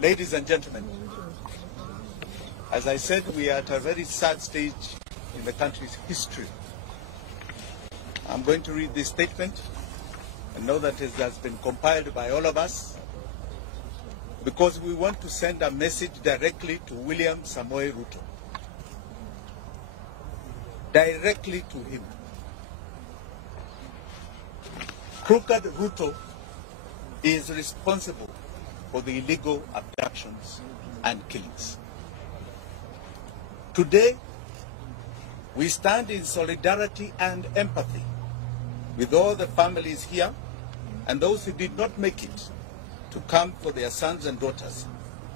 Ladies and gentlemen, as I said, we are at a very sad stage in the country's history. I'm going to read this statement and know that it has been compiled by all of us because we want to send a message directly to William Samoei Ruto. Directly to him. Crooked Ruto is responsible for the illegal abductions and killings. Today, we stand in solidarity and empathy with all the families here and those who did not make it to come for their sons and daughters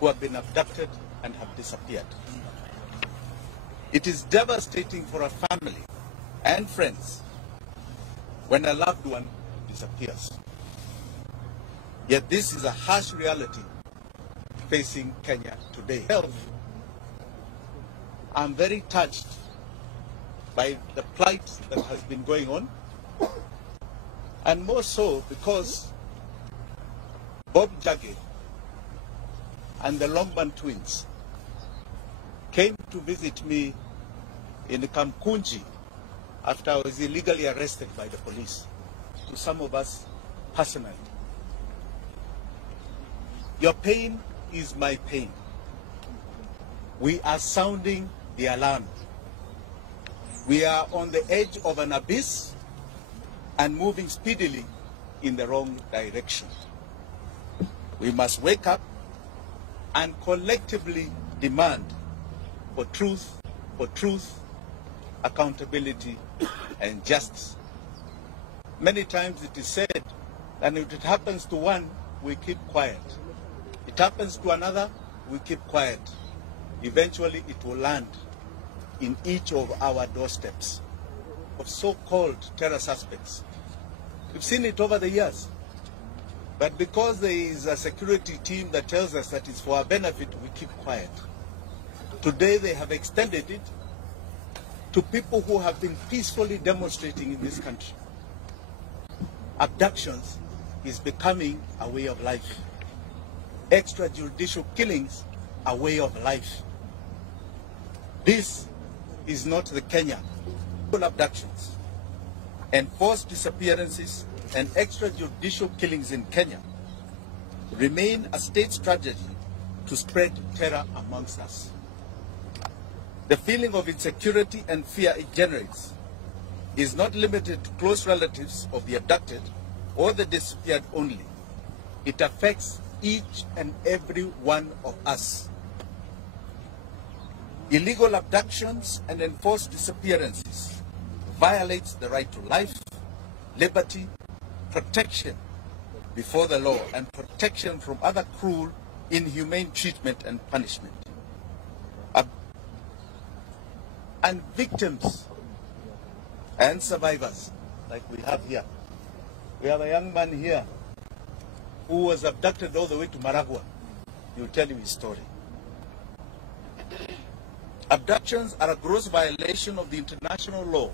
who have been abducted and have disappeared. It is devastating for a family and friends when a loved one disappears. Yet this is a harsh reality facing Kenya today. I'm very touched by the plight that has been going on, and more so because Wanjigi and the Longman twins came to visit me in Kamkunji after I was illegally arrested by the police, to some of us personally. Your pain is my pain. We are sounding the alarm. We are on the edge of an abyss and moving speedily in the wrong direction. We must wake up and collectively demand for truth, accountability, and justice. Many times it is said that if it happens to one, we keep quiet. It happens to another, we keep quiet. Eventually it will land in each of our doorsteps of so-called terror suspects. We've seen it over the years. But because there is a security team that tells us that it's for our benefit, we keep quiet. Today they have extended it to people who have been peacefully demonstrating in this country. Abductions is becoming a way of life. Extrajudicial killings a way of life. This is not the Kenya. Abductions, enforced disappearances, and extrajudicial killings in Kenya remain a state strategy to spread terror amongst us. The feeling of insecurity and fear it generates is not limited to close relatives of the abducted or the disappeared only. It affects each and every one of us. Illegal abductions and enforced disappearances violates the right to life, liberty, protection before the law, and protection from other cruel, inhumane treatment and punishment. And victims and survivors, like we have here. We have a young man here who was abducted all the way to Maragua. He will tell you his story. Abductions are a gross violation of the international law,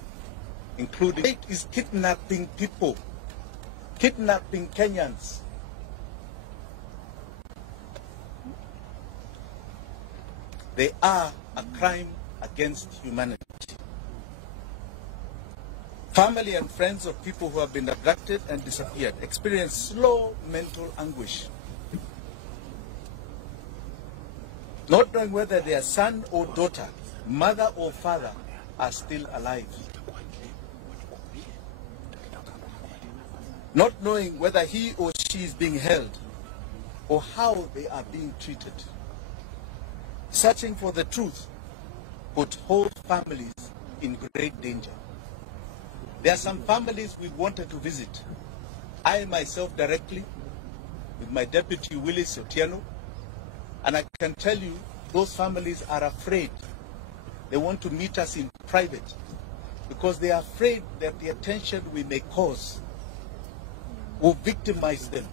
including it is kidnapping people, kidnapping Kenyans. They are a crime against humanity. Family and friends of people who have been abducted and disappeared experience slow mental anguish, not knowing whether their son or daughter, mother or father are still alive, not knowing whether he or she is being held or how they are being treated. Searching for the truth put whole families in great danger. There are some families we wanted to visit. I myself directly, with my deputy Willis Otieno, and I can tell you those families are afraid. They want to meet us in private because they are afraid that the attention we may cause will victimize them.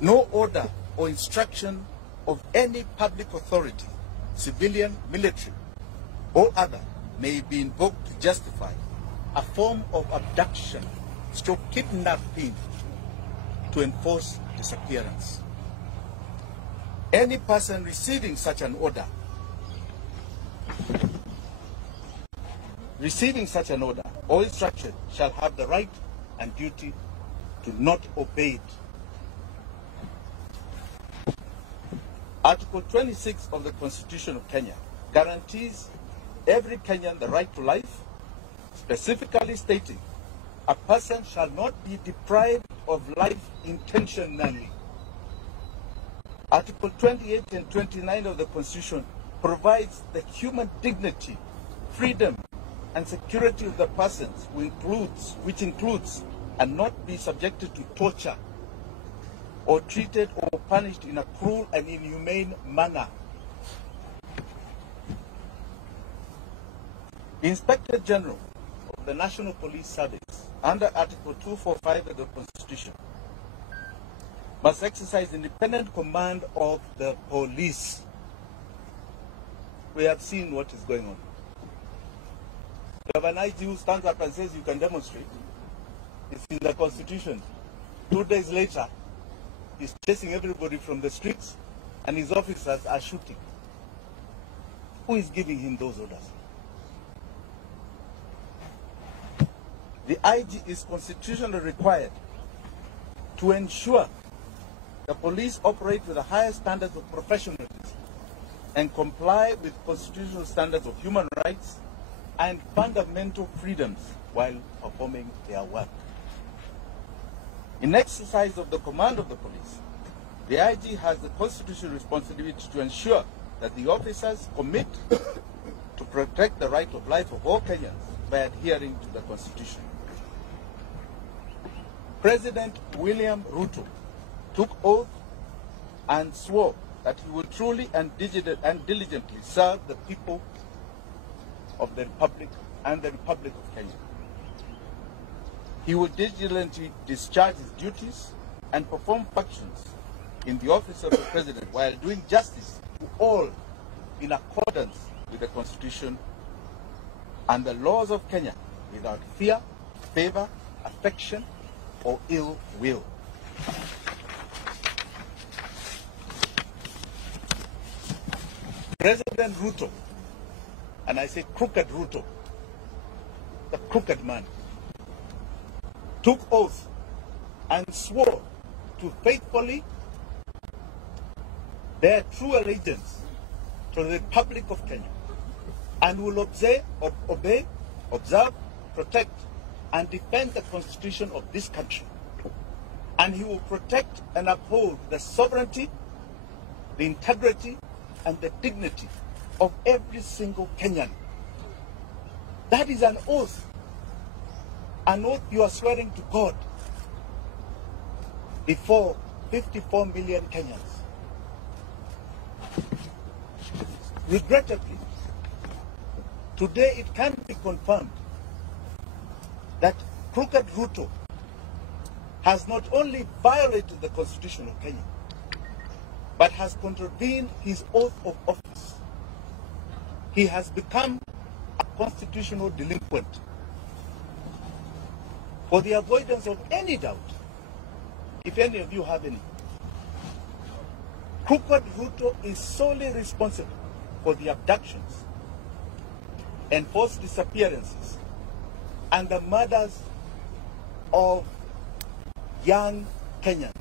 No order or instruction of any public authority, civilian, military, or other, may be invoked to justify a form of abduction, kidnapping to enforce disappearance. Any person receiving such an order or instruction shall have the right and duty to not obey it. Article 26 of the Constitution of Kenya guarantees every Kenyan the right to life, specifically stating a person shall not be deprived of life intentionally. Article 28 and 29 of the Constitution provides the human dignity, freedom, and security of the persons, which includes and not be subjected to torture or treated or punished in a cruel and inhumane manner. The Inspector General of the National Police Service, under Article 245 of the Constitution, must exercise independent command of the police. We have seen what is going on. You have an IG who stands up and says you can demonstrate. It's in the Constitution. 2 days later, he's chasing everybody from the streets and his officers are shooting. Who is giving him those orders? The IG is constitutionally required to ensure the police operate with the highest standards of professionalism and comply with constitutional standards of human rights and fundamental freedoms while performing their work. In exercise of the command of the police, the IG has the constitutional responsibility to ensure that the officers commit to protect the right of life of all Kenyans by adhering to the Constitution. President William Ruto took oath and swore that he will truly and diligently serve the people of the Republic and the Republic of Kenya. He will diligently discharge his duties and perform functions in the office of the President while doing justice to all in accordance with the Constitution and the laws of Kenya without fear, favor, affection, or ill will. President Ruto, and I say crooked Ruto, the crooked man, took oath and swore to faithfully bear true allegiance to the Republic of Kenya and will obey, observe, protect, and defend the Constitution of this country. And he will protect and uphold the sovereignty, the integrity, and the dignity of every single Kenyan. That is an oath you are swearing to God before 54 million Kenyans. Regrettably, today it can be confirmed that crooked Ruto has not only violated the Constitution of Kenya, but has contravened his oath of office. He has become a constitutional delinquent. For the avoidance of any doubt, if any of you have any, crooked Ruto is solely responsible for the abductions, enforced disappearances, and the murders of young Kenyans,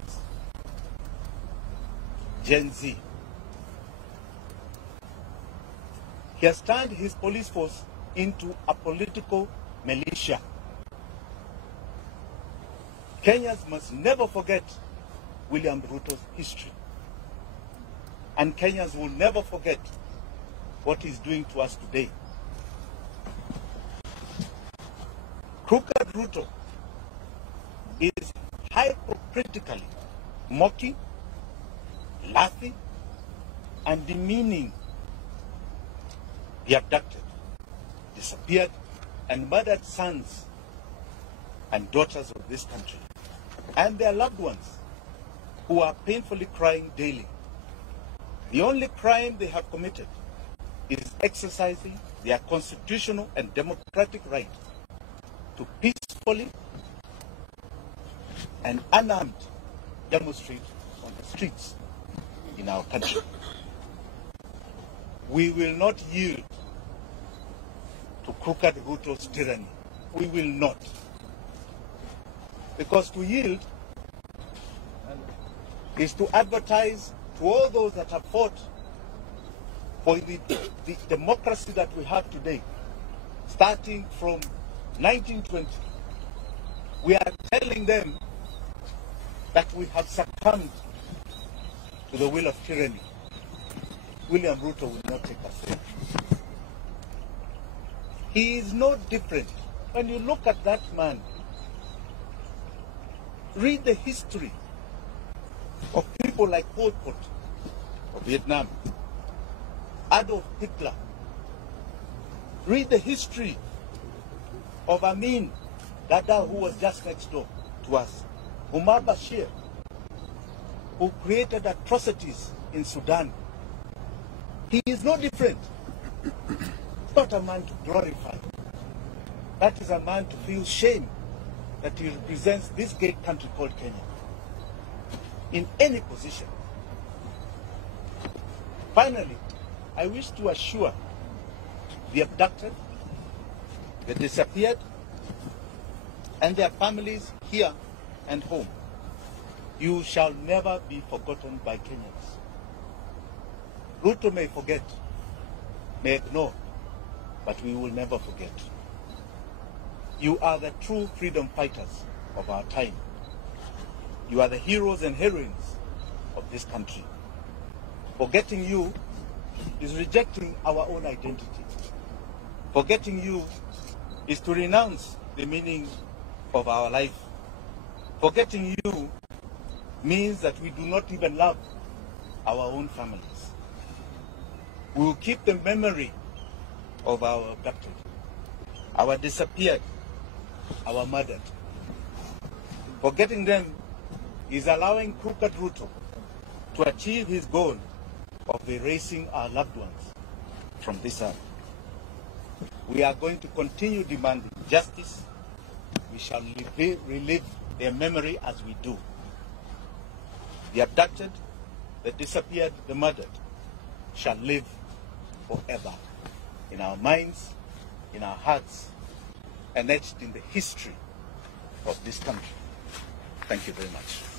Gen Z. He has turned his police force into a political militia. Kenyans must never forget William Ruto's history. And Kenyans will never forget what he's doing to us today. Crooked Ruto is hypocritically mocking, laughing, and demeaning the abducted, disappeared, and murdered sons and daughters of this country, and their loved ones who are painfully crying daily. The only crime they have committed is exercising their constitutional and democratic right to peacefully and unarmed demonstrate on the streets in our country. We will not yield to crooked Ruto's tyranny. We will not. Because to yield is to advertise to all those that have fought for the democracy that we have today, starting from 1920. We are telling them that we have succumbed to the will of tyranny. William Ruto will not take us there. He is no different. When you look at that man, read the history of people like Pol Pot of Vietnam, Adolf Hitler. Read the history of Amin Dada, who was just next door to us, Umar Bashir, who created atrocities in Sudan. He is no different. It's not a man to glorify. That is a man to feel shame that he represents this great country called Kenya in any position. Finally, I wish to assure the abducted, the disappeared, and their families here and home, you shall never be forgotten by Kenyans. Ruto may forget, may ignore, but we will never forget. You are the true freedom fighters of our time. You are the heroes and heroines of this country. Forgetting you is rejecting our own identity. Forgetting you is to renounce the meaning of our life. Forgetting you means that we do not even love our own families. We will keep the memory of our abducted, our disappeared, our murdered. Forgetting them is allowing crooked Ruto to achieve his goal of erasing our loved ones from this earth. We are going to continue demanding justice. We shall relive their memory as we do. The abducted, the disappeared, the murdered shall live forever in our minds, in our hearts, and etched in the history of this country. Thank you very much.